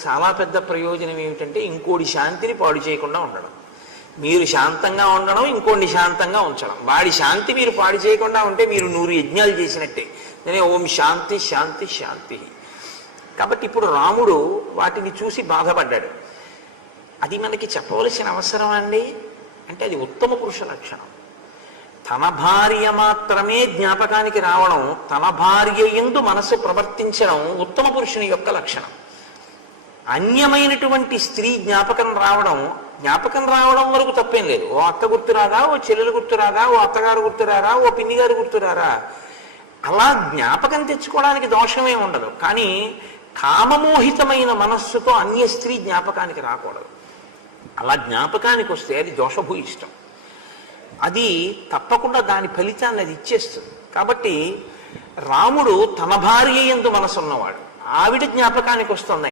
చాలా పెద్ద ప్రయోజనం ఏమిటంటే ఇంకోటి శాంతిని పాడు చేయకుండా ఉండడం. మీరు శాంతంగా ఉండడం, ఇంకోటి శాంతంగా ఉంచడం. వాడి శాంతి మీరు పాడు చేయకుండా ఉంటే మీరు 100 యజ్ఞాలు చేసినట్టే. నేనే ఓం శాంతి శాంతి శాంతి. కాబట్టి ఇప్పుడు రాముడు వాటిని చూసి బాధపడ్డాడు. అది మనకి చెప్పవలసిన అవసరం అండి అంటే అది ఉత్తమ పురుష లక్షణం. తన భార్య మాత్రమే జ్ఞాపకానికి రావడం, తన భార్య యందు మనసు ప్రవర్తించడం ఉత్తమ పురుషుని యొక్క లక్షణం. అన్యమైనటువంటి స్త్రీ జ్ఞాపకం రావడం వరకు తప్పేం లేదు. ఓ అక్క గుర్తురాదా, ఓ చెల్లెలు గుర్తురాదా, ఓ అత్తగారు గుర్తురారా, ఓ పిన్ని గారు గుర్తురారా, అలా జ్ఞాపకం తెచ్చుకోవడానికి దోషమే ఉండదు. కానీ కామమోహితమైన మనస్సుతో అన్య స్త్రీ జ్ఞాపకానికి రాకూడదు. అలా జ్ఞాపకానికి వస్తే అది దోషభూయిష్టం. అది తప్పకుండా దాని ఫలితాన్ని అది ఇచ్చేస్తుంది. కాబట్టి రాముడు తన భార్య యందు మనసున్నవాడు, ఆవిడ జ్ఞాపకానికి వస్తుంది.